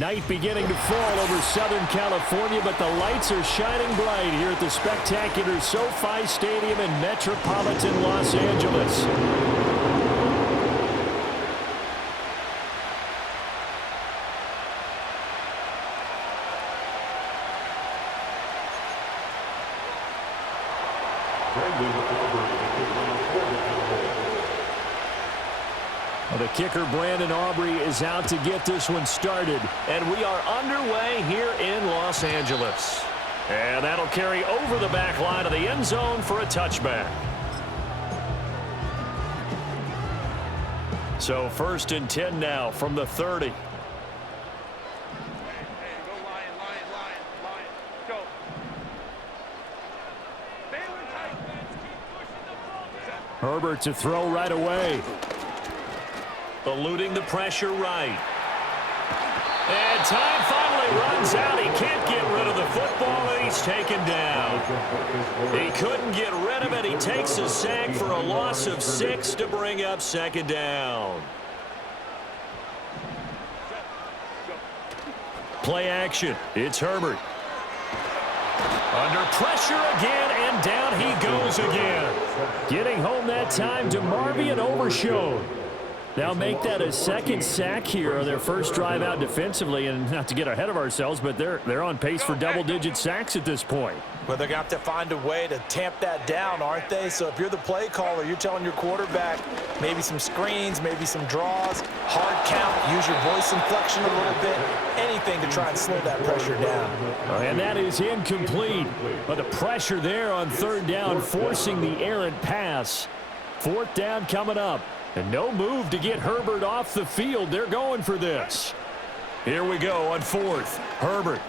Night beginning to fall over Southern California, but the lights are shining bright here at the spectacular SoFi Stadium in metropolitan Los Angeles. The kicker, Brandon Aubrey, is out to get this one started. And we are underway here in Los Angeles. And that'll carry over the back line of the end zone for a touchback. So 1st and 10 now from the 30. Herbert to throw right away. Eluding the pressure right. And time finally runs out. He can't get rid of the football, and he's taken down. He couldn't get rid of it. He takes a sack for a loss of 6 to bring up 2nd down. Play action. It's Herbert. Under pressure again, and down he goes again. Getting home that time to Marvian Overshown. They'll make that a 2nd sack here on their first drive out defensively, and not to get ahead of ourselves, but they're on pace for double-digit sacks at this point. Well, they're going to have to find a way to tamp that down, aren't they? So if you're the play caller, you're telling your quarterback maybe some screens, maybe some draws, hard count, use your voice inflection a little bit, anything to try and slow that pressure down. And that is incomplete, but the pressure there on 3rd down, forcing the errant pass. 4th down coming up. And no move to get Herbert off the field. They're going for this. Here we go on 4th. Herbert.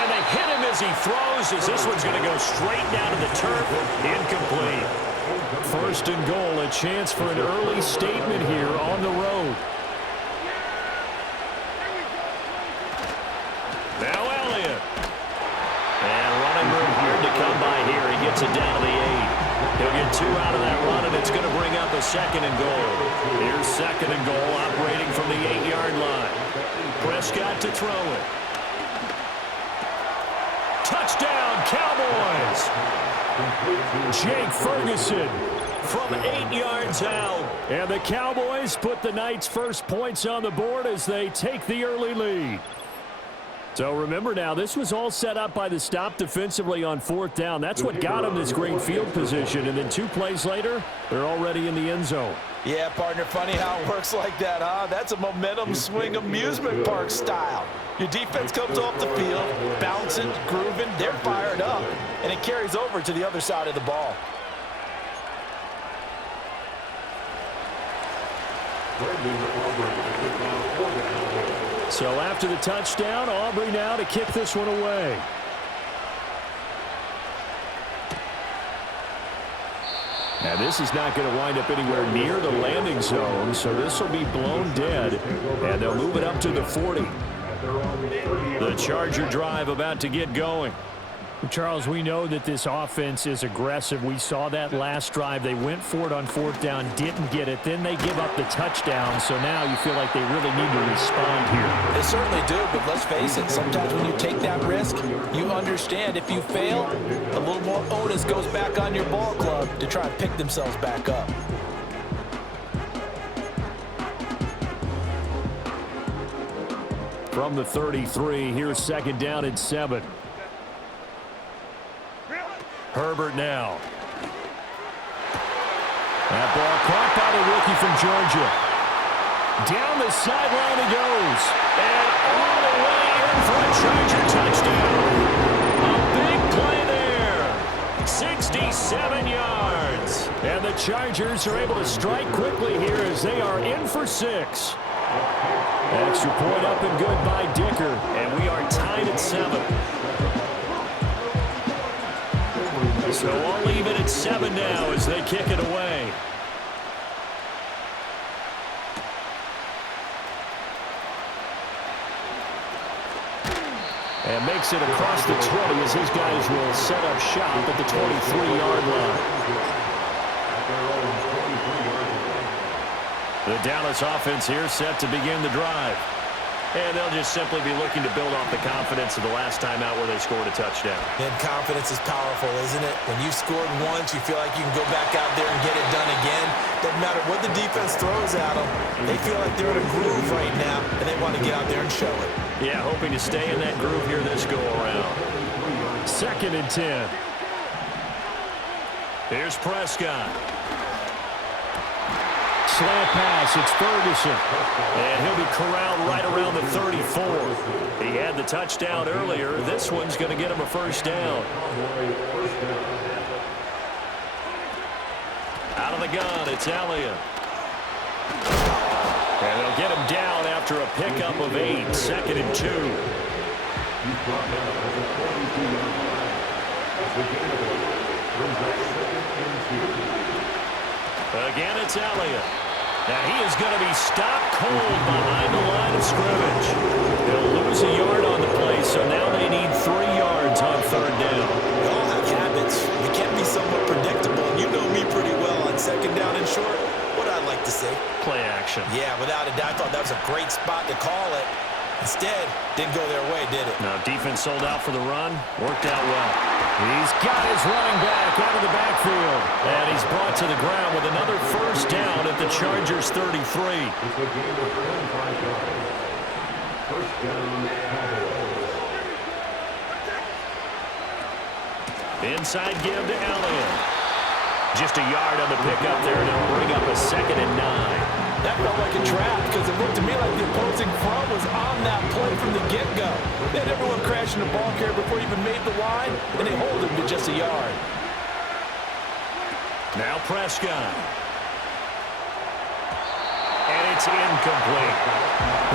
And they hit him as he throws, as this one's going to go straight down to the turf. Incomplete. 1st and goal, a chance for an early statement here on the road. Now Elliott. And running room hard to come by here. He gets it down to the 8. He'll get 2 out of that run, and it's going to bring up a 2nd and goal. Here's 2nd and goal, operating from the 8-yard line. Prescott to throw it. Touchdown, Cowboys! Jake Ferguson from 8 yards out. And the Cowboys put the night's first points on the board as they take the early lead. So remember now, this was all set up by the stop defensively on 4th down. That's what got them this great field position. And then 2 plays later, they're already in the end zone. Yeah, partner, funny how it works like that, huh? That's a momentum swing amusement park style. Your defense comes off the field, bouncing, grooving, they're fired up, and it carries over to the other side of the ball. So after the touchdown, Aubrey now to kick this one away. Now this is not going to wind up anywhere near the landing zone, so this will be blown dead, and they'll move it up to the 40. The Charger drive about to get going. Charles, we know that this offense is aggressive. We saw that last drive. They went for it on 4th down, didn't get it. Then they give up the touchdown. So now you feel like they really need to respond here. They certainly do, but let's face it. Sometimes when you take that risk, you understand if you fail, a little more onus goes back on your ball club to try and pick themselves back up. From the 33, here's 2nd down and 7. Herbert now. That ball caught by the rookie from Georgia. Down the sideline he goes. And all the way in for a Charger touchdown. A big play there. 67 yards. And the Chargers are able to strike quickly here as they are in for 6. Extra point up and good by Dicker. And we are tied at 7. So I'll leave it at 7 now as they kick it away. And makes it across the 20 as his guys will set up shop at the 23-yard line. The Dallas offense here set to begin the drive. And they'll just simply be looking to build off the confidence of the last time out where they scored a touchdown. And confidence is powerful, isn't it? When you've scored once, you feel like you can go back out there and get it done again. Doesn't matter what the defense throws at them. They feel like they're in a groove right now, and they want to get out there and show it. Yeah, hoping to stay in that groove here this go-around. 2nd and 10. Here's Prescott. Slant pass, it's Ferguson. And he'll be corralled right around the 34. He had the touchdown earlier. This one's going to get him a first down. Out of the gun, it's Elliott. And they'll get him down after a pickup of 8. 2nd and 2. Again, it's Elliott. Now he is going to be stopped cold behind the line of scrimmage. They'll lose a yard on the play, so now they need 3 yards on 3rd down. We all have habits. We can be somewhat predictable. You know me pretty well on 2nd down and short. What I'd like to see. Play action. Yeah, without a doubt, I thought that was a great spot to call it. Instead, didn't go their way, did it? Now, defense sold out for the run. Worked out well. He's got his running back out of the backfield. And he's brought to the ground with another first down at the Chargers' 33. Inside give to Elliott. Just a yard on the pickup there to bring up a 2nd and 9. That felt like a trap because it looked to me like the opposing front was on that play from the get-go. They had everyone crashing the ball carrier before he even made the line, and they hold him to just a yard. Now Prescott. And it's incomplete.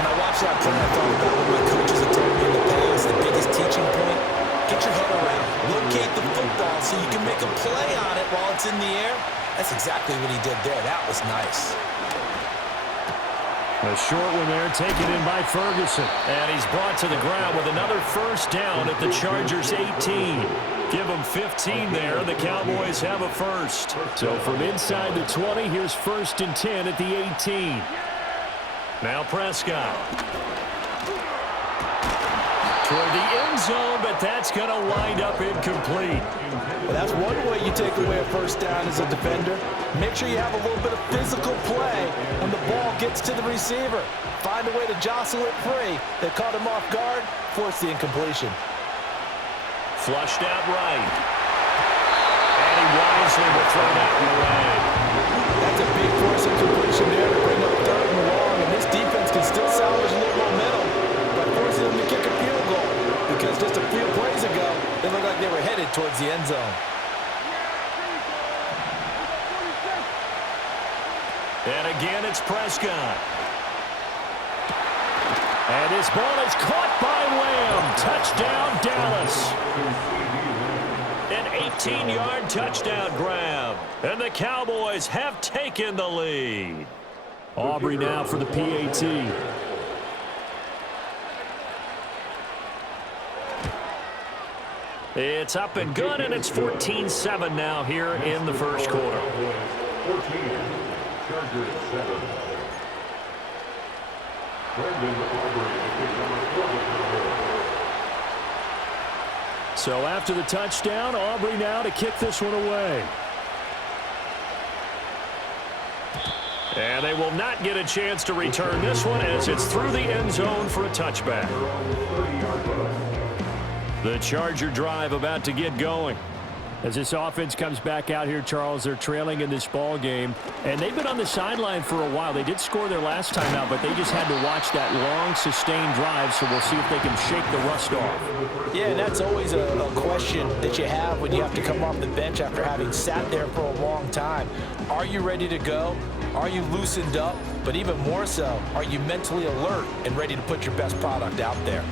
When I watched that play, I thought about what my coaches have told me in the past, the biggest teaching point. Get your head around. Locate the football so you can make a play on it while it's in the air. That's exactly what he did there. That was nice. A short one there, taken in by Ferguson. And he's brought to the ground with another first down at the Chargers' 18. Give them 15 there. The Cowboys have a first. So from inside the 20, here's 1st and 10 at the 18. Now Prescott. Toward the end zone, but that's going to wind up incomplete. Well, that's one way you take away a first down as a defender. Make sure you have a little bit of physical play when the ball gets to the receiver. Find a way to jostle it free. They caught him off guard, forced the incompletion. Flushed out right. And he wisely will throw that one away. That's a big force incompletion there to bring up 3rd and long, and this defense can still salvage a little momentum by forcing them to kick a field goal. Because just a few plays ago, they looked like they were headed towards the end zone. And again, it's Prescott. And his ball is caught by Lamb. Touchdown, Dallas. An 18-yard touchdown grab. And the Cowboys have taken the lead. Aubrey now for the PAT. It's up and good, and it's 14-7 now here in the first quarter. 14, Chargers 7. So after the touchdown, Aubrey now to kick this one away. And they will not get a chance to return this one as it's through the end zone for a touchback. The Charger drive about to get going. As this offense comes back out here, Charles, they're trailing in this ball game. And they've been on the sideline for a while. They did score their last time out, but they just had to watch that long, sustained drive, so we'll see if they can shake the rust off. Yeah, and that's always a question that you have when you have to come off the bench after having sat there for a long time. Are you ready to go? Are you loosened up? But even more so, are you mentally alert and ready to put your best product out there?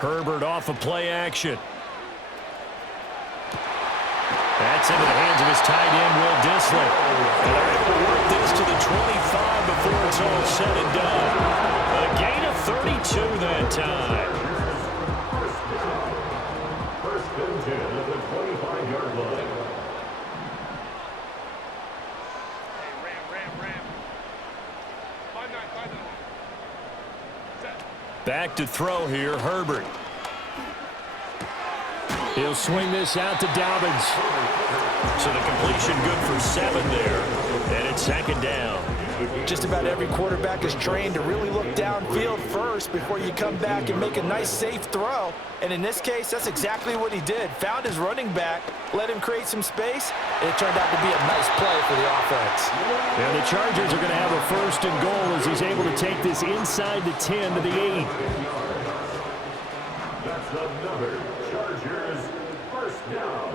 Herbert off of play action. That's into the hands of his tight end, Will Dissly. And they're able to work this to the 25 before it's all said and done. A gain of 32 that time. First and 10 at the 25-yard line. Back to throw here, Herbert. He'll swing this out to Dobbins. So the completion good for 7 there. And it's second down. Just about every quarterback is trained to really look downfield first before you come back and make a nice, safe throw. And in this case, that's exactly what he did. Found his running back, let him create some space, and it turned out to be a nice play for the offense. And the Chargers are going to have a first and goal as he's able to take this inside the 10 to the 8. That's another Chargers first down.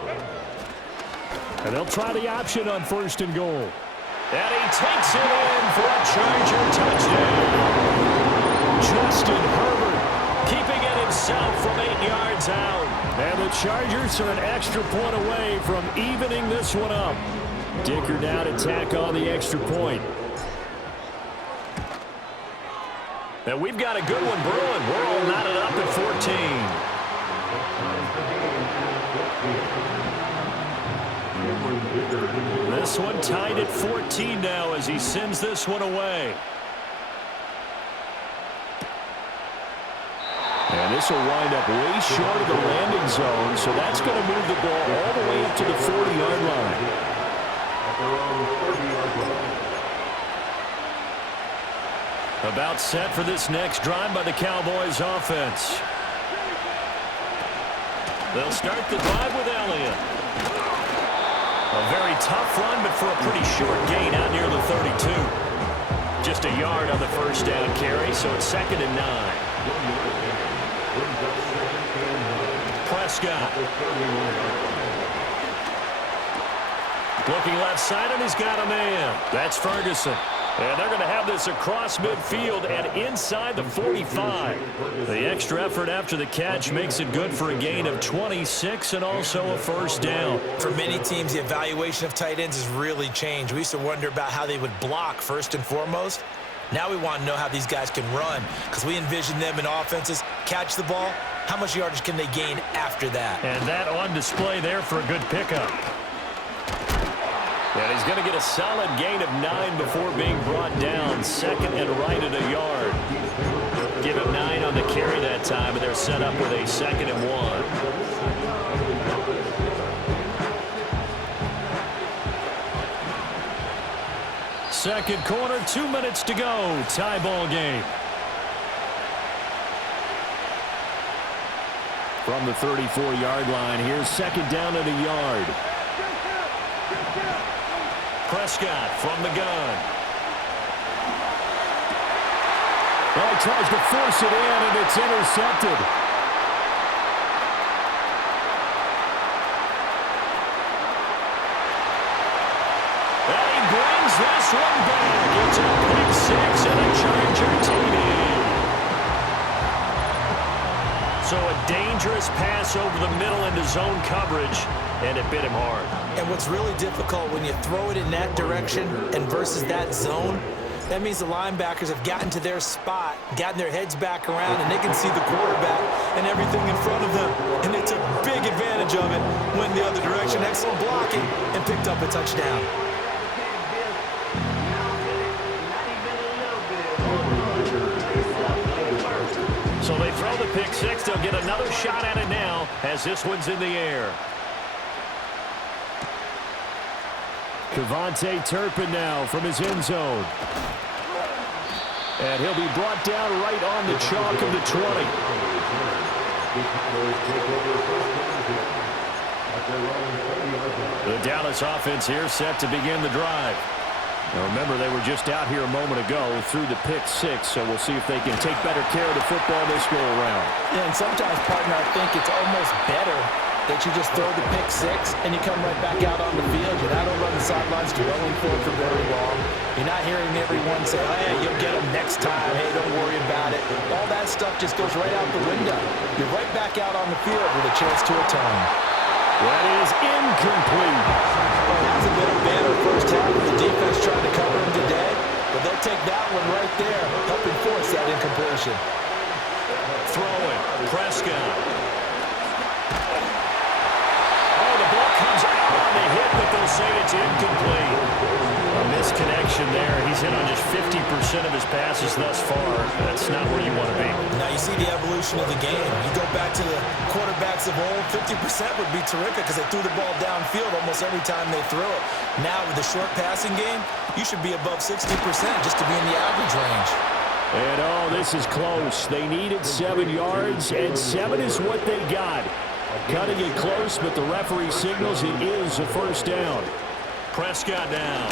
And they'll try the option on first and goal. And he takes it in for a Charger touchdown. Justin Herbert keeping it himself from 8 yards out. And the Chargers are an extra point away from evening this one up. Dicker now to tack on the extra point. And we've got a good one brewing. We're all knotted up at 14. This one tied at 14 now as he sends this one away. And this will wind up way short of the landing zone, so that's going to move the ball all the way up to the 40-yard line. About set for this next drive by the Cowboys offense. They'll start the drive with Elliott. A very tough run, but for a pretty short gain out near the 32. Just a yard on the first down carry, so it's second and 9. Prescott. Looking left side, and he's got a man. That's Ferguson. And they're going to have this across midfield and inside the 45. The extra effort after the catch makes it good for a gain of 26 and also a first down. For many teams, the evaluation of tight ends has really changed. We used to wonder about how they would block first and foremost. Now we want to know how these guys can run because we envision them in offenses, catch the ball. How much yardage can they gain after that? And that on display there for a good pickup. And he's going to get a solid gain of 9 before being brought down. Second and right at a yard. Give him 9 on the carry that time, and they're set up with a second and 1. Second quarter, 2 minutes to go. Tie ball game. From the 34-yard line, here's second down and a yard. Prescott from the gun. Well, he tries to force it in, and it's intercepted. And he brings this one back. It's a pick 6 and a Charger TD. So a dangerous pass over the middle into zone coverage, and it bit him hard. And what's really difficult when you throw it in that direction and versus that zone, that means the linebackers have gotten to their spot, gotten their heads back around, and they can see the quarterback and everything in front of them. And they took big advantage of it, went the other direction, excellent blocking, and picked up a touchdown. So they throw the pick 6. They'll get another shot at it now as this one's in the air. Kevontae Turpin now from his end zone. And he'll be brought down right on the chalk of the 20. The Dallas offense here set to begin the drive. Now remember, they were just out here a moment ago through the pick 6, so we'll see if they can take better care of the football this go around. Yeah, and sometimes, partner, I think it's almost better that you just throw the pick 6 and you come right back out on the field. You're not over on the sidelines dwelling for it for very long. You're not hearing everyone say, hey, you'll get them next time. Hey, don't worry about it. All that stuff just goes right out the window. You're right back out on the field with a chance to atone. That is incomplete. Well, it hasn't been a banner first half with the defense trying to cover him today. but they'll take that one right there, helping force that incompletion. Throwing, Prescott. Oh, the ball comes out on the hit, but they'll say it's incomplete. A misconnection there. He's hit on just 50% of his passes thus far. That's not where you want to be. Now you see the evolution of the game. You go back to the quarterbacks of old, 50% would be terrific because they threw the ball downfield almost every time they threw it. Now with the short passing game, you should be above 60% just to be in the average range. And, oh, this is close. They needed 7 yards, and 7 is what they got. Cutting it close, but the referee signals it is a first down. Prescott down.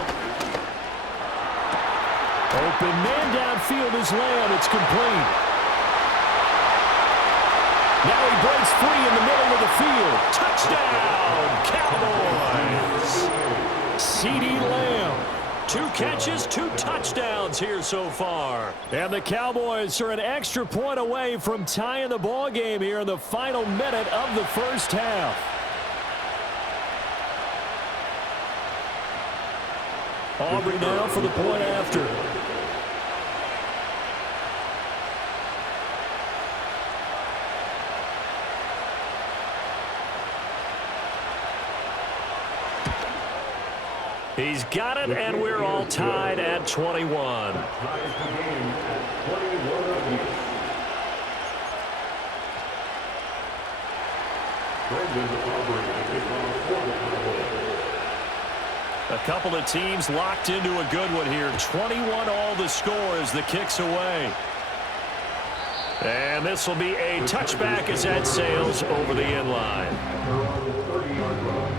Open man downfield is Lamb. It's complete. Now he breaks free in the middle of the field. Touchdown, Cowboys. CeeDee Lamb. 2 catches, 2 touchdowns here so far. And the Cowboys are an extra point away from tying the ball game here in the final minute of the first half. Aubrey now for the point after. He's got it, and we're all tied at 21. Ties the game at 21 apiece. Brendan Aubrey to kick off for the Cowboys. A couple of teams locked into a good one here. 21 all the score as the kick's away. And this will be a touchback as that sails over the end line. They're on the 30-yard line.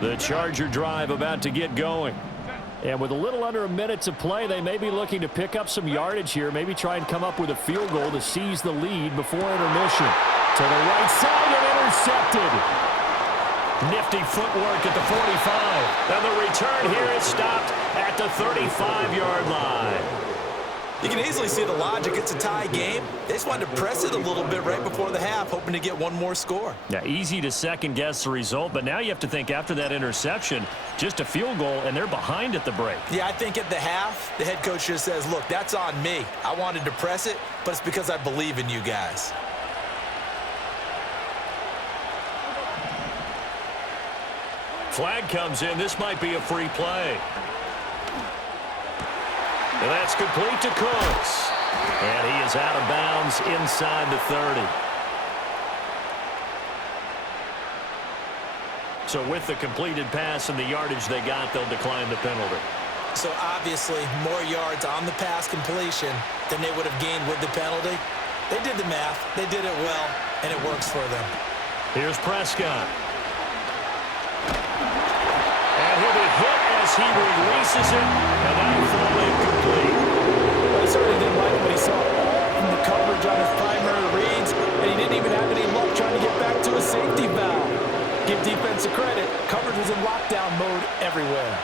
The Charger drive about to get going. And with a little under a minute to play, they may be looking to pick up some yardage here, maybe try and come up with a field goal to seize the lead before intermission. To the right side and intercepted. Nifty footwork at the 45. And the return here is stopped at the 35-yard line. You can easily see the logic. It's a tie game. They just wanted to press it a little bit right before the half, hoping to get one more score. Yeah, easy to second-guess the result, but now you have to think after that interception, just a field goal, and they're behind at the break. Yeah, I think at the half, the head coach just says, look, that's on me. I wanted to press it, but it's because I believe in you guys. Flag comes in. This might be a free play. And that's complete to Cooks. And he is out of bounds inside the 30. So with the completed pass and the yardage they got, they'll decline the penalty. So obviously more yards on the pass completion than they would have gained with the penalty. They did the math. They did it well, and it works for them. Here's Prescott. And he'll be hit as he releases it, and that'll fall incomplete. Well, he certainly didn't like what he saw from the coverage on his primary reads, and he didn't even have any luck trying to get back to a safety valve. Give defense credit. Coverage was in lockdown mode everywhere.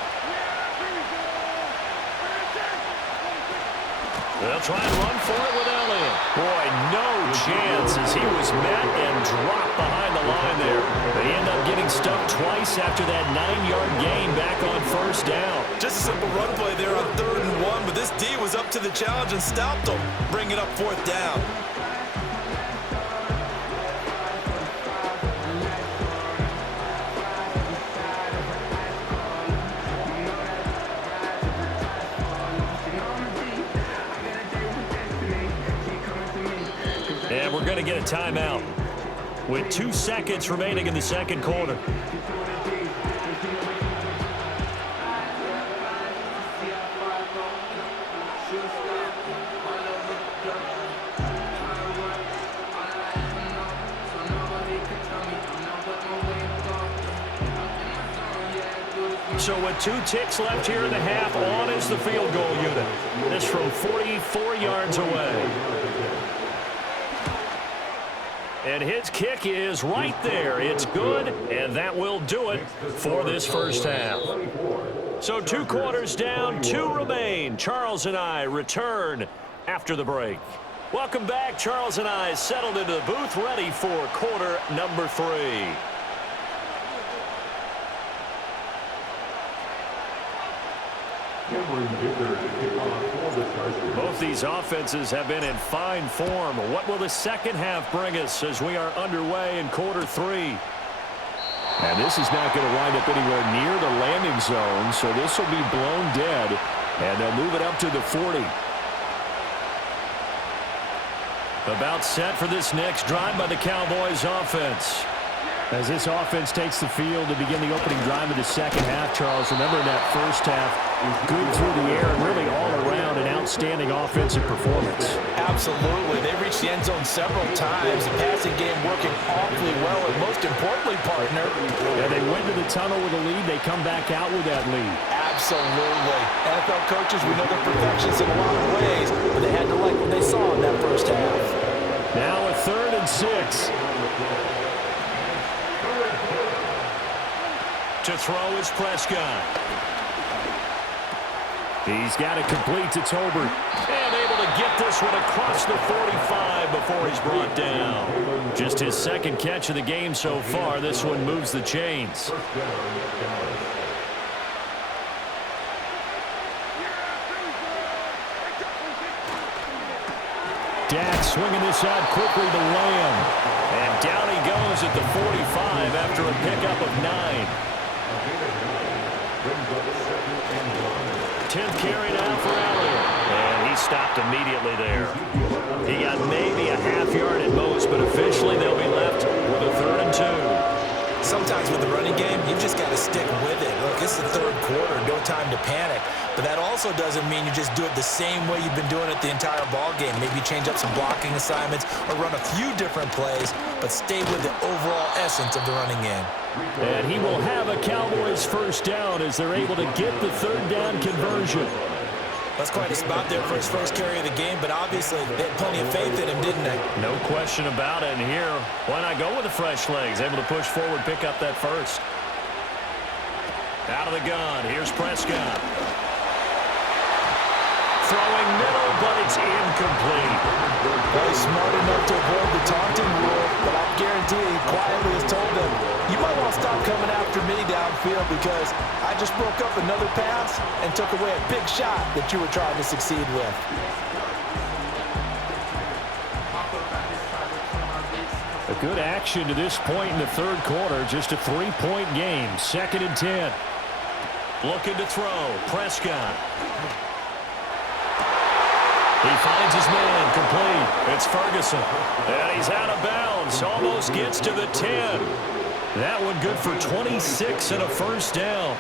They'll try and run for it with Elliott. Boy, no chance as he was met and dropped behind the line there. They end up getting stuffed twice after that 9-yard gain back on first down. Just a simple run play there on 3rd and 1, but this D was up to the challenge and stopped them, bringing up 4th down. And we're going to get a timeout with 2 seconds remaining in the second quarter. So with 2 ticks left here in the half, on is the field goal unit. This from 44 yards away. And his kick is right there. It's good, and that will do it for this first half. So 2 quarters down, 2 remain. Charles and I return after the break. Welcome back. Charles and I settled into the booth ready for quarter number 3. Both these offenses have been in fine form. What will the second half bring us as we are underway in quarter 3? And this is not going to wind up anywhere near the landing zone, so this will be blown dead, and they'll move it up to the 40. About set for this next drive by the Cowboys offense. As this offense takes the field to begin the opening drive of the second half, Charles, remember in that first half, good through the air and really all around an outstanding offensive performance. Absolutely. They reached the end zone several times. The passing game working awfully well, and most importantly, partner. Yeah, they went to the tunnel with a lead. They come back out with that lead. Absolutely. NFL coaches, we know they're perfectionists in a lot of ways, but they had to like what they saw in that first half. Now a 3rd and 6. To throw is Prescott. He's got it complete to Tolbert. And able to get this one across the 45 before he's brought down. Just his second catch of the game so far. This one moves the chains. Dak swinging this out quickly to Lamb. And down he goes at the 45 after a pickup of 9. 10th carry now for Elliott. And he stopped immediately there. He got maybe a half yard at most, but officially they'll be left with a 3rd and 2. Sometimes with the running game, you've just got to stick with it. Look, it's the third quarter, no time to panic. But that also doesn't mean you just do it the same way you've been doing it the entire ball game. Maybe change up some blocking assignments or run a few different plays, but stay with the overall essence of the running game. And he will have a Cowboys first down as they're able to get the 3rd down conversion. That's quite a spot there for his first carry of the game, but obviously they had plenty of faith in him, didn't they? No question about it. And here, why not go with the fresh legs? Able to push forward, pick up that first. Out of the gun, here's Prescott. Throwing middle, but it's incomplete. Well, he's smart enough to avoid the taunting rule, but I guarantee he quietly has told them, you might want to stop coming after me downfield because I just broke up another pass and took away a big shot that you were trying to succeed with. A good action to this point in the third quarter. Just a 3-point game. 2nd and 10. Looking to throw. Prescott. He finds his man, complete. It's Ferguson. And he's out of bounds. Almost gets to the 10. That one good for 26 and a first down.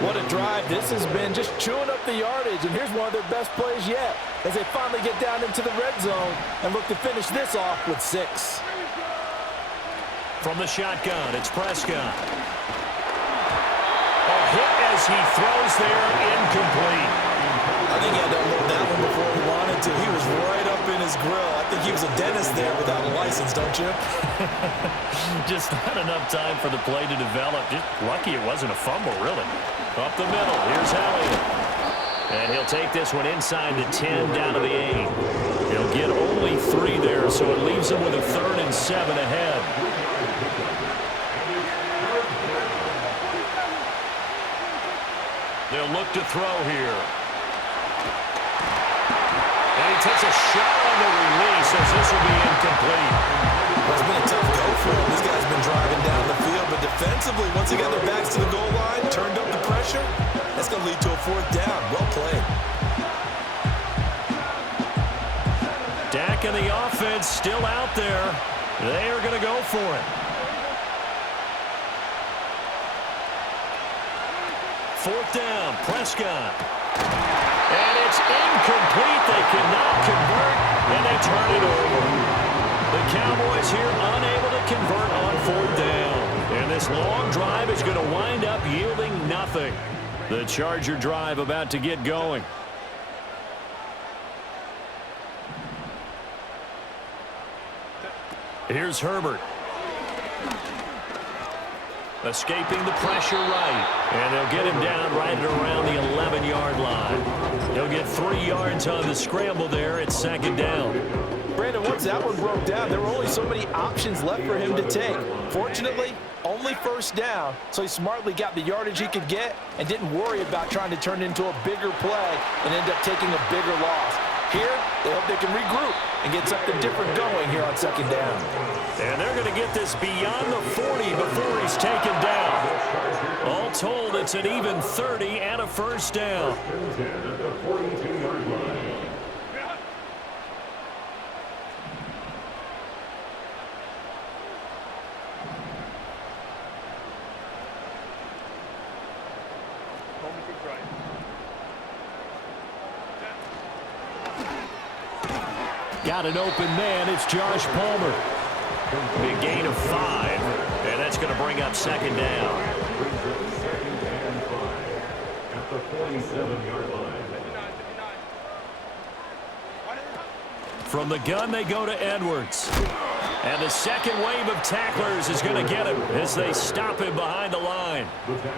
What a drive. This has been just chewing up the yardage. And here's one of their best plays yet as they finally get down into the red zone and look to finish this off with 6. From the shotgun, it's Prescott. A hit as he throws there, incomplete. I think he had to unload that one before he wanted to. He was right up in his grill. I think he was a dentist there without a license, don't you? Just not enough time for the play to develop. Just lucky it wasn't a fumble, really. Up the middle, here's Elliott. And he'll take this one inside the 10 down to the 8. He'll get only 3 there, so it leaves him with a 3rd and 7 ahead. They'll look to throw here. And he takes a shot on the release as this will be incomplete. Well, it's been a tough go for him. This guy's been driving down the field, but defensively, once they got their backs to the goal line, turned up the pressure, that's going to lead to a 4th down. Well played. Dak and the offense still out there. They are going to go for it. 4th down, Prescott. And it's incomplete. They cannot convert, and they turn it over. The Cowboys here unable to convert on 4th down. And this long drive is going to wind up yielding nothing. The Charger drive about to get going. Here's Herbert. Escaping the pressure right. And they'll get him down right at around the 11-yard line. He'll get 3 yards on the scramble there at second down. Brandon, once that one broke down, there were only so many options left for him to take. Fortunately, only first down, so he smartly got the yardage he could get and didn't worry about trying to turn it into a bigger play and end up taking a bigger loss. Here, they hope they can regroup and get something different going here on second down. And they're going to get this beyond the 40 before he's taken down. All told, it's an even 30 and a first down. Got an open man. It's Josh Palmer. Big gain of 5, and that's going to bring up second down. At the 47-yard line. From the gun, they go to Edwards. And the second wave of tacklers is going to get him as they stop him behind the line.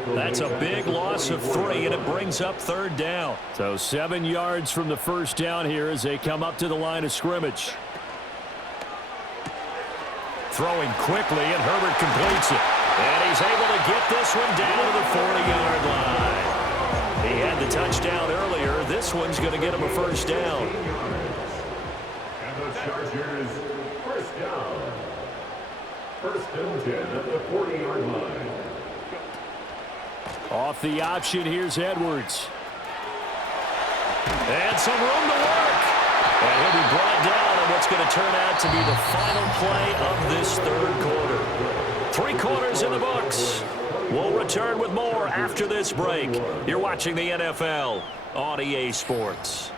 That's a big loss of 3, and it brings up third down. So 7 yards from the first down here as they come up to the line of scrimmage. Throwing quickly, and Herbert completes it. And he's able to get this one down to the 40-yard line. He had the touchdown earlier. This one's going to get him a first down. And the Chargers, first down. First and 10 at the 40-yard line. Off the option, here's Edwards. And some room to work. And he'll be brought down on what's going to turn out to be the final play of this third quarter. 3 quarters in the books. We'll return with more after this break. You're watching the NFL on EA Sports.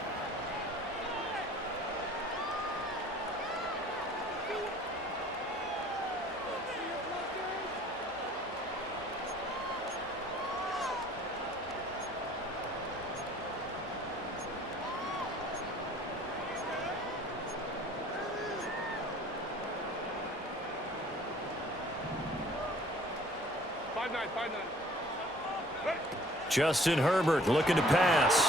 Justin Herbert looking to pass.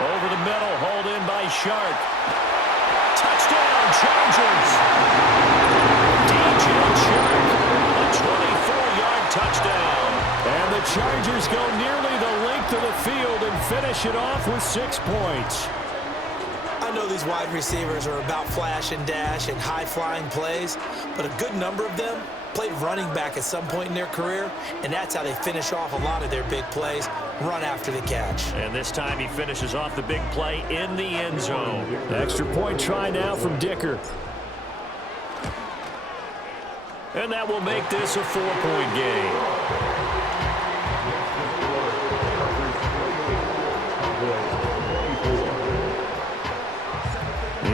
Over the middle, hauled in by Shark. Touchdown, Chargers! DJ Shark, a 24-yard touchdown. And the Chargers go nearly the length of the field and finish it off with 6 points. I know these wide receivers are about flash and dash and high-flying plays, but a good number of them played running back at some point in their career, and that's how they finish off a lot of their big plays, run after the catch. And this time he finishes off the big play in the end zone. Extra point try now from Dicker. And that will make this a 4-point game.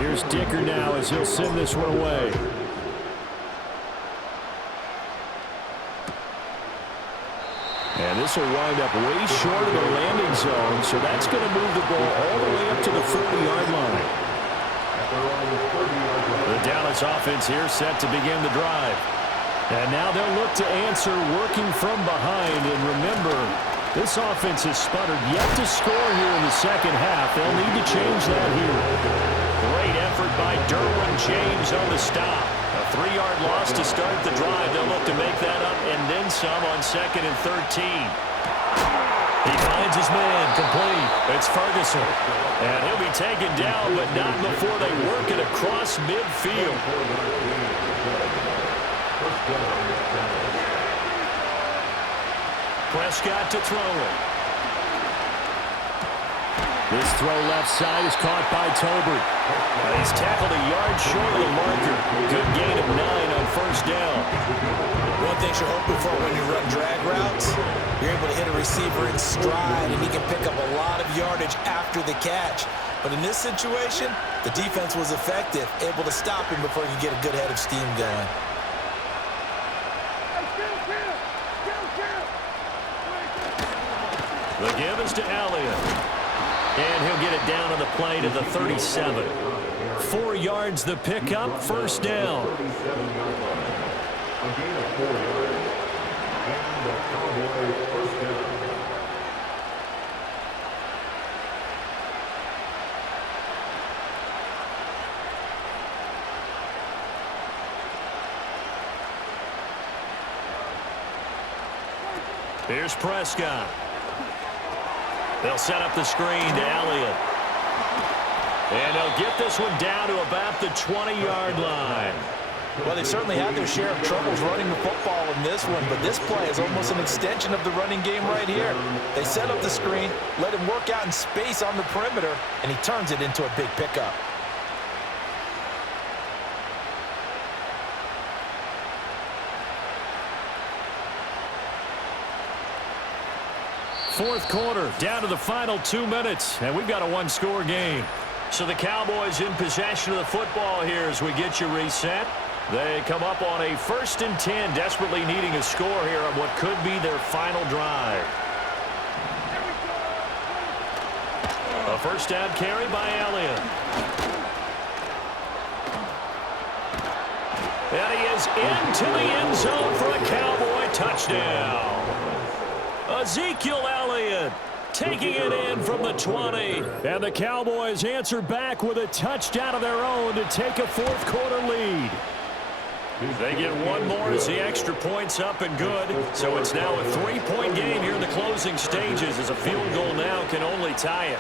Here's Dicker now as he'll send this one away. And this will wind up way short of the landing zone, so that's going to move the ball all the way up to the 40-yard line. The Dallas offense here set to begin the drive. And now they'll look to answer working from behind. And remember, this offense has sputtered yet to score here in the second half. They'll need to change that here. Great effort by Derwin James on the stop. A 3-yard loss to start the drive. They'll look to make that up and then some on 2nd and 13. He finds his man complete. It's Ferguson. And he'll be taken down, but not before they work it across midfield. Prescott to throw it. This throw left side is caught by Tolbert. He's tackled a yard short of the marker. Good gain of 9 on first down. One thing you're hoping for when you run drag routes, you're able to hit a receiver in stride, and he can pick up a lot of yardage after the catch. But in this situation, the defense was effective, able to stop him before he could get a good head of steam going. The give is to Elliott. And he'll get it down on the play to the 37. 4 yards the pickup, first down. the Cowboys first down. Here's Prescott. They'll set up the screen to Elliott. And they'll get this one down to about the 20-yard line. Well, they certainly had their share of troubles running the football in this one, but this play is almost an extension of the running game right here. They set up the screen, let him work out in space on the perimeter, and he turns it into a big pickup. Fourth quarter, down to the final 2 minutes, and we've got a one-score game. So the Cowboys in possession of the football here as we get you reset. They come up on a 1st and 10, desperately needing a score here on what could be their final drive. A first down carry by Elliott. And he is into the end zone for a Cowboy touchdown. Ezekiel Elliott taking it in from the 20. And the Cowboys answer back with a touchdown of their own to take a fourth quarter lead. They get one more as the extra point's up and good. So it's now a 3-point game here in the closing stages as a field goal now can only tie it.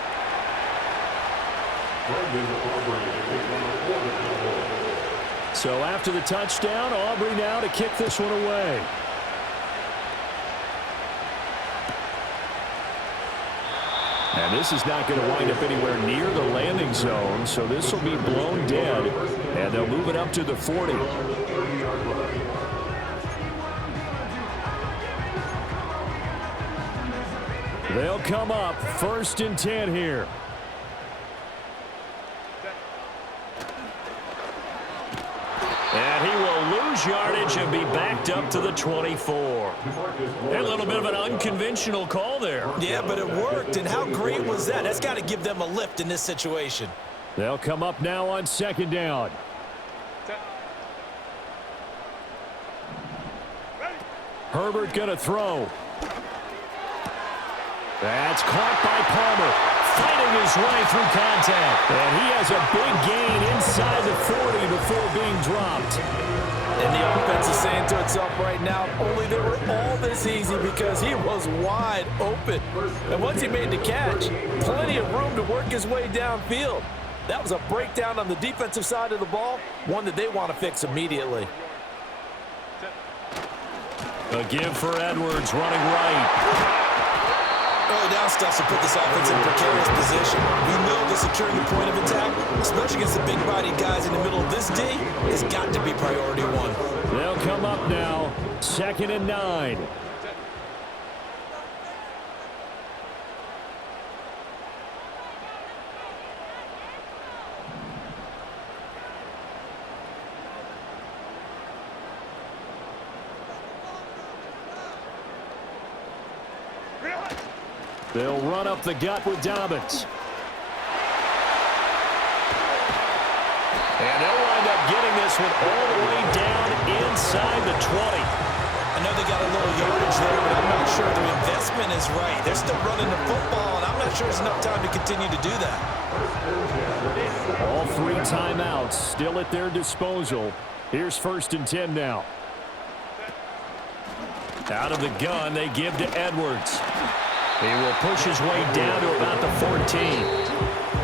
So after the touchdown, Aubrey now to kick this one away. And this is not going to wind up anywhere near the landing zone, so this will be blown dead, and they'll move it up to the 40. They'll come up 1st and 10 here. And he will lose yardage and be backed up to the 24. A little bit of an unconventional call there. Yeah, but it worked, and how great was that? That's got to give them a lift in this situation. They'll come up now on 2nd down. Herbert going to throw. That's caught by Palmer, fighting his way through contact. And he has a big gain inside the 40 before being dropped. And the offense is saying to itself right now, only they were all this easy because he was wide open. And once he made the catch, plenty of room to work his way downfield. That was a breakdown on the defensive side of the ball, one that they want to fix immediately. A give for Edwards running right. Early down stuff to put this offense in a precarious position. We know that securing the point of attack, especially against the big-bodied guys in the middle of this D, has got to be priority one. They'll come up now, 2nd and 9. They'll run up the gut with Dobbins. And they'll wind up getting this one all the way down inside the 20. I know they got a little yardage there, but I'm not sure their investment is right. They're still running the football, and I'm not sure there's enough time to continue to do that. All 3 timeouts still at their disposal. Here's 1st and 10 now. Out of the gun, they give to Edwards. He will push his way down to about the 14.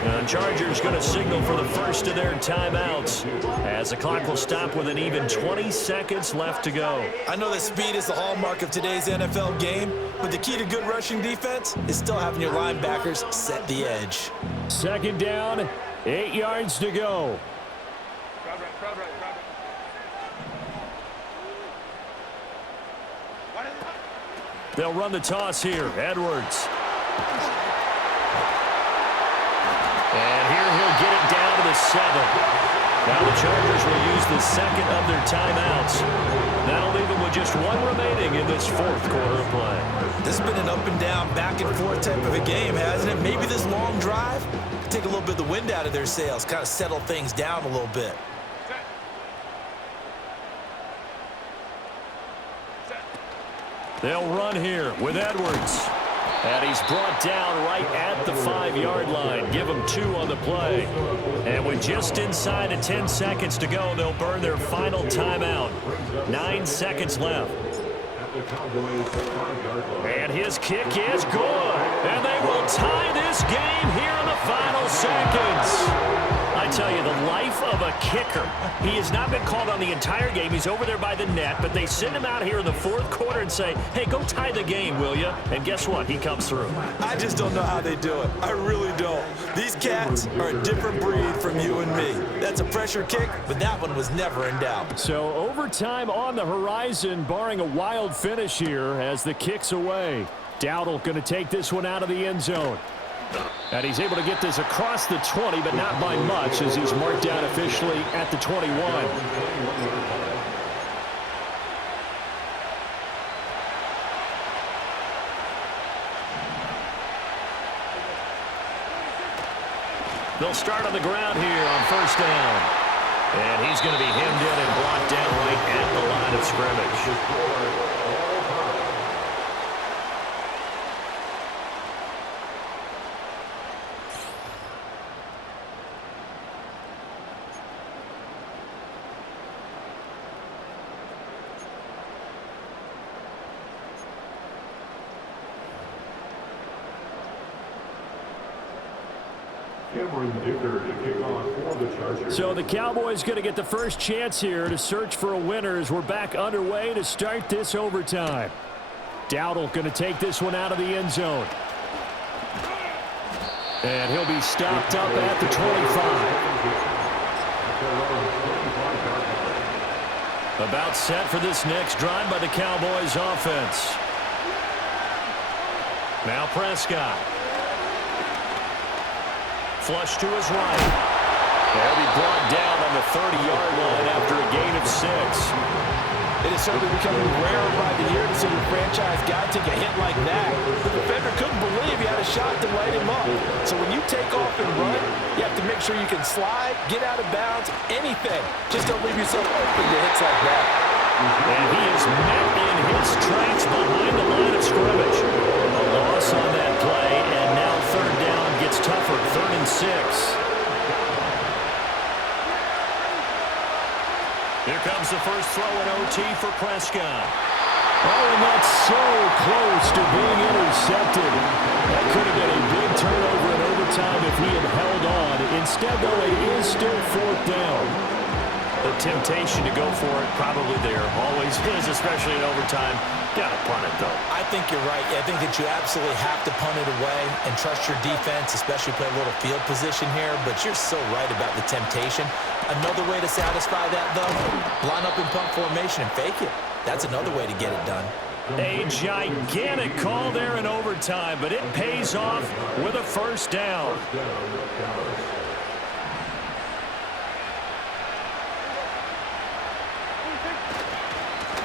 The Chargers going to signal for the first of their timeouts as the clock will stop with an even 20 seconds left to go. I know that speed is the hallmark of today's NFL game, but the key to good rushing defense is still having your linebackers set the edge. 2nd down, 8 yards to go. They'll run the toss here. Edwards. And here he'll get it down to the 7. Now the Chargers will use the 2nd of their timeouts. That'll leave them with just 1 remaining in this 4th quarter of play. This has been an up and down, back and forth type of a game, hasn't it? Maybe this long drive could take a little bit of the wind out of their sails, kind of settle things down a little bit. They'll run here with Edwards. And he's brought down right at the 5-yard line. Give him 2 on the play. And with just inside of 10 seconds to go, they'll burn their final timeout. 9 seconds left. And his kick is good. And they will tie this game here in the final seconds. I tell you, the life of a kicker. He has not been called on the entire game. He's over there by the net, but they send him out here in the 4th quarter and say, hey, go tie the game, will you? And guess what? He comes through. I just don't know how they do it. I really don't. These cats are a different breed from you and me. That's a pressure kick, but that one was never in doubt. So overtime on the horizon, barring a wild finish here as the kick's away. Dowdle going to take this one out of the end zone. And he's able to get this across the 20, but not by much as he's marked down officially at the 21. They'll start on the ground here on 1st down. And he's going to be hemmed in and brought down right at the line of scrimmage. So the Cowboys going to get the first chance here to search for a winner as we're back underway to start this overtime. Dowdle going to take this one out of the end zone. And he'll be stopped up at the 25. About set for this next drive by the Cowboys offense. Now Prescott. Flush to his right. They'll be brought down on the 30-yard line after a gain of 6. It is certainly becoming rarer by the year to see your franchise guy take a hit like that. The defender couldn't believe he had a shot to light him up. So when you take off and run, you have to make sure you can slide, get out of bounds, anything. Just don't leave yourself open to hits like that. And he is met in his tracks behind the line of scrimmage. A loss on that play, and now 3rd down gets tougher, 3rd and 6. Here comes the first throw in OT for Prescott. Oh, and that's so close to being intercepted. That could have been a big turnover in overtime if he had held on. Instead, though, it is still 4th down. The temptation to go for it probably there. Always is, especially in overtime. Got to punt it, though. I think you're right. I think that you absolutely have to punt it away and trust your defense, especially play a little field position here. But you're so right about the temptation. Another way to satisfy that, though, line up in punt formation and fake it. That's another way to get it done. A gigantic call there in overtime, but it pays off with a 1st down.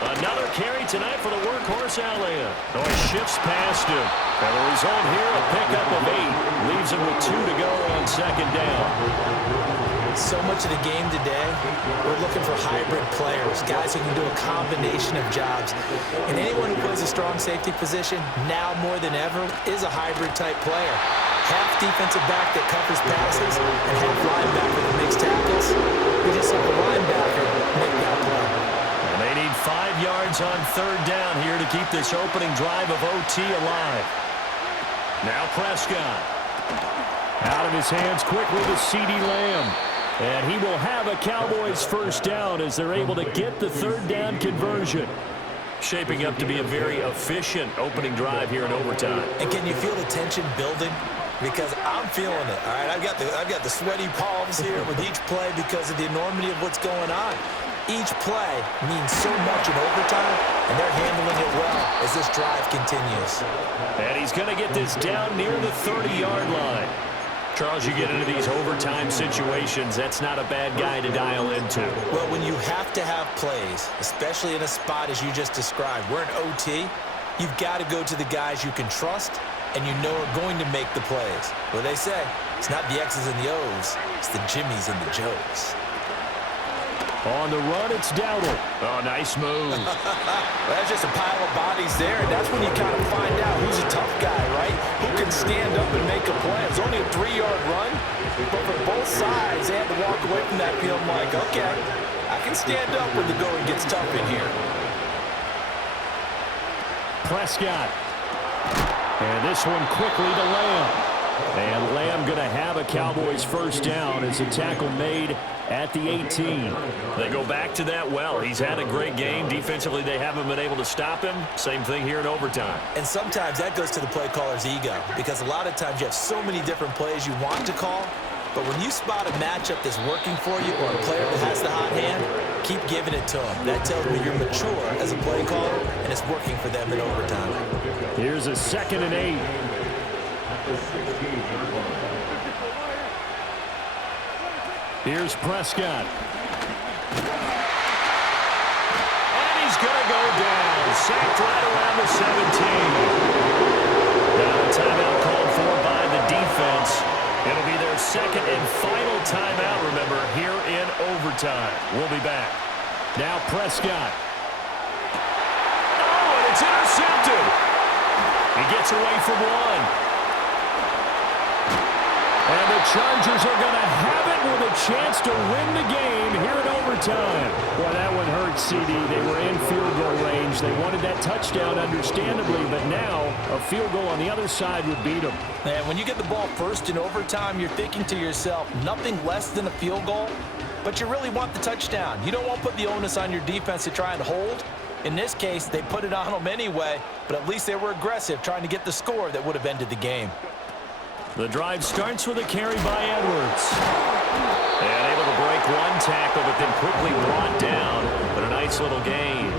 Another carry tonight for the workhorse Allen. Oh, he shifts past him. And the result here, a pickup of 8. Leaves him with 2 to go on 2nd down. So much of the game today, we're looking for hybrid players, guys who can do a combination of jobs. And anyone who plays a strong safety position, now more than ever, is a hybrid-type player. Half defensive back that covers passes and half linebacker that makes tackles. We just saw the linebacker make that play. And they need 5 yards on 3rd down here to keep this opening drive of OT alive. Now Prescott. Out of his hands quickly to CeeDee Lamb. And he will have a Cowboys 1st down as they're able to get the 3rd down conversion. Shaping up to be a very efficient opening drive here in overtime. And can you feel the tension building? Because I'm feeling it. All right, I've got the sweaty palms here with each play because of the enormity of what's going on. Each play means so much in overtime, and they're handling it well as this drive continues. And he's going to get this down near the 30-yard line. Charles, you get into these overtime situations, that's not a bad guy to dial into. Well, when you have to have plays, especially in a spot as you just described, we're in OT, you've got to go to the guys you can trust and you know are going to make the plays. Well, they say, it's not the X's and the O's, it's the Jimmys and the Joes. On the run, it's Dowdle. Oh, nice move. That's just a pile of bodies there, and that's when you kind of find out who's a tough guy, right? Who can stand up and make a play. It's only a 3-yard run, but for both sides, they had to walk away from that field like, okay, I can stand up when the going gets tough in here. Prescott. And this one quickly to Lamb. And Lamb going to have a Cowboys first down as a tackle made at the 18. They go back to that well. He's had a great game. Defensively, they haven't been able to stop him. Same thing here in overtime. And sometimes that goes to the play caller's ego, because a lot of times you have so many different plays you want to call, but when you spot a matchup that's working for you or a player that has the hot hand, keep giving it to him. That tells me you're mature as a play caller, and it's working for them in overtime. Here's a 2nd and 8. Here's Prescott. And he's going to go down. Sacked right around the 17. Now a timeout called for by the defense. It'll be their 2nd and final timeout, remember, here in overtime. We'll be back. Now Prescott. Oh, and it's intercepted. He gets away from one. And the Chargers are going to have it with a chance to win the game here in overtime. Boy, that one hurt, CD. They were in field goal range. They wanted that touchdown, understandably, but now a field goal on the other side would beat them. And when you get the ball first in overtime, you're thinking to yourself, nothing less than a field goal, but you really want the touchdown. You don't want to put the onus on your defense to try and hold. In this case, they put it on them anyway, but at least they were aggressive, trying to get the score that would have ended the game. The drive starts with a carry by Edwards. And able to break one tackle, but then quickly brought down. But a nice little gain.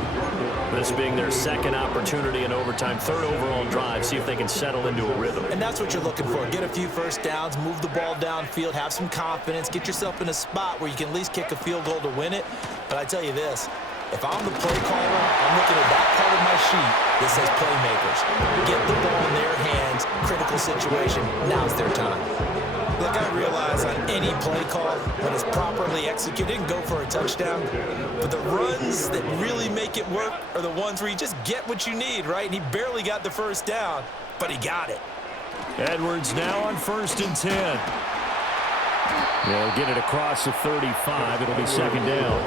This being their 2nd opportunity in overtime, 3rd overall drive. See if they can settle into a rhythm. And that's what you're looking for. Get a few first downs, move the ball downfield, have some confidence, get yourself in a spot where you can at least kick a field goal to win it. But I tell you this, if I'm the play caller, I'm looking at that part of my sheet that says playmakers. Get the ball in their hands, critical situation, now's their time. Look, I realize on any play call, when it's properly executed, it can go for a touchdown. But the runs that really make it work are the ones where you just get what you need, right? And he barely got the first down, but he got it. Edwards now on 1st and 10. They'll get it across the 35. It'll be 2nd down.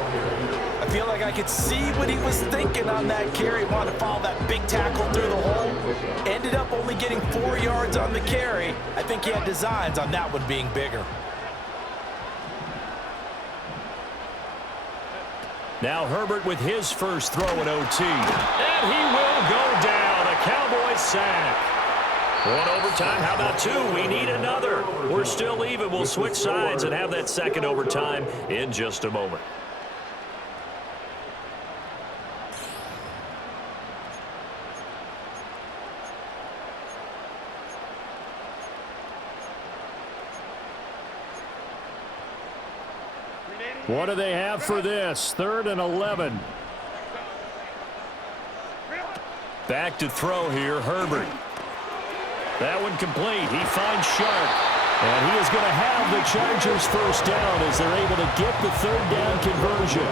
I feel like I could see what he was thinking on that carry. Wanted to follow that big tackle through the hole. Ended up only getting 4 yards on the carry. I think he had designs on that one being bigger. Now Herbert with his first throw in OT. And he will go down. A Cowboys sack. One overtime. How about 2? We need another. We're still even. We'll switch sides and have that 2nd overtime in just a moment. What do they have for this? 3rd and 11. Back to throw here, Herbert. That one complete. He finds Sharp. And he is going to have the Chargers first down as they're able to get the 3rd down conversion.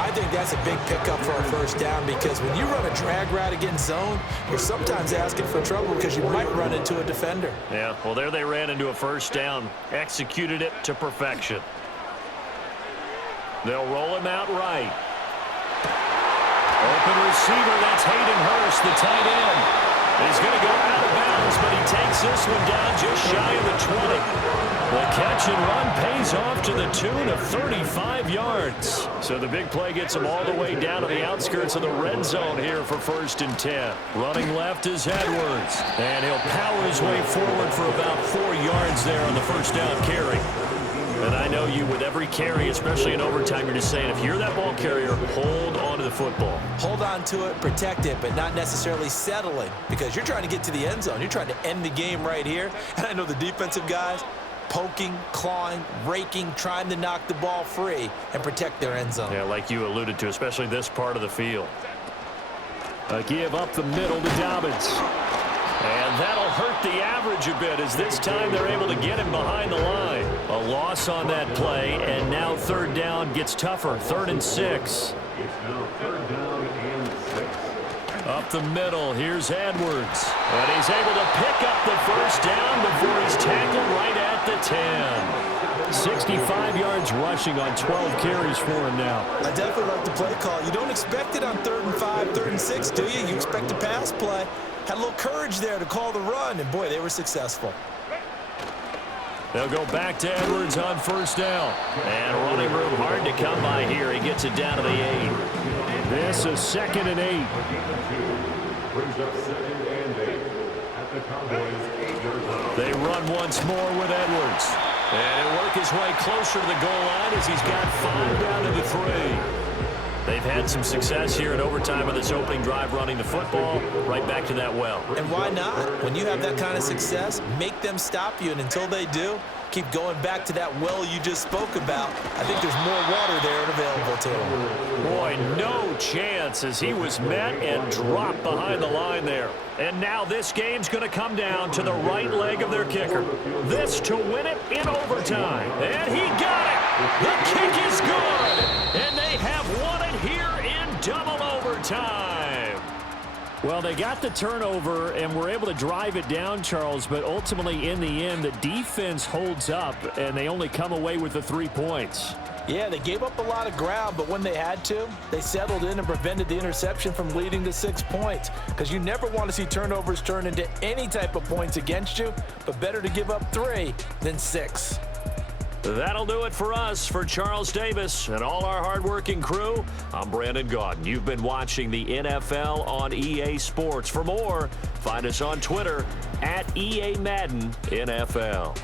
I think that's a big pickup for a first down, because when you run a drag route against zone, you're sometimes asking for trouble because you might run into a defender. Yeah, well, there they ran into a first down. Executed it to perfection. They'll roll him out right. Open receiver, that's Hayden Hurst, the tight end. He's going to go out of bounds, but he takes this one down just shy of the 20. The catch and run pays off to the tune of 35 yards. So the big play gets him all the way down to the outskirts of the red zone here for 1st and 10. Running left is Edwards. And he'll power his way forward for about 4 yards there on the first down carry. And I know you, with every carry, especially in overtime, you're just saying, if you're that ball carrier, hold on to the football. Hold on to it, protect it, but not necessarily settling, because you're trying to get to the end zone. You're trying to end the game right here. And I know the defensive guys poking, clawing, raking, trying to knock the ball free and protect their end zone. Yeah, like you alluded to, especially this part of the field. A give up the middle to Dobbins. And that'll hurt the average a bit as this time they're able to get him behind the line. A loss on that play, and now third down gets tougher. 3rd and 6. It's now 3rd down and 6. Up the middle, here's Edwards. And he's able to pick up the first down before he's tackled right at the 10. 65 yards rushing on 12 carries for him now. I definitely like the play call. You don't expect it on 3rd and 5, 3rd and 6, do you? You expect a pass play. Had a little courage there to call the run, and boy, they were successful. They'll go back to Edwards on 1st down. And running room hard to come by here. He gets it down to the 8. This is 2nd and 8. Brings up 2nd and 8 at the Cowboys 8-yard line. They run once more with Edwards. And he'll work his way closer to the goal line as he's got 5 down to the 3. They've had some success here in overtime of this opening drive running the football right back to that well. And why not? When you have that kind of success, make them stop you, and until they do, keep going back to that well you just spoke about. I think there's more water there and available to him. Boy, no chance as he was met and dropped behind the line there. And now this game's going to come down to the right leg of their kicker. This to win it in overtime. And he got it! The kick is good! And they have won it here in double overtime. Well, they got the turnover and were able to drive it down, Charles, but ultimately in the end, the defense holds up, and they only come away with the 3 points. Yeah, they gave up a lot of ground, but when they had to, they settled in and prevented the interception from leading to 6 points. Because you never want to see turnovers turn into any type of points against you, but better to give up 3 than 6. That'll do it for us. For Charles Davis and all our hardworking crew, I'm Brandon Gaudin. You've been watching the NFL on EA Sports. For more, find us on Twitter @EA Madden NFL.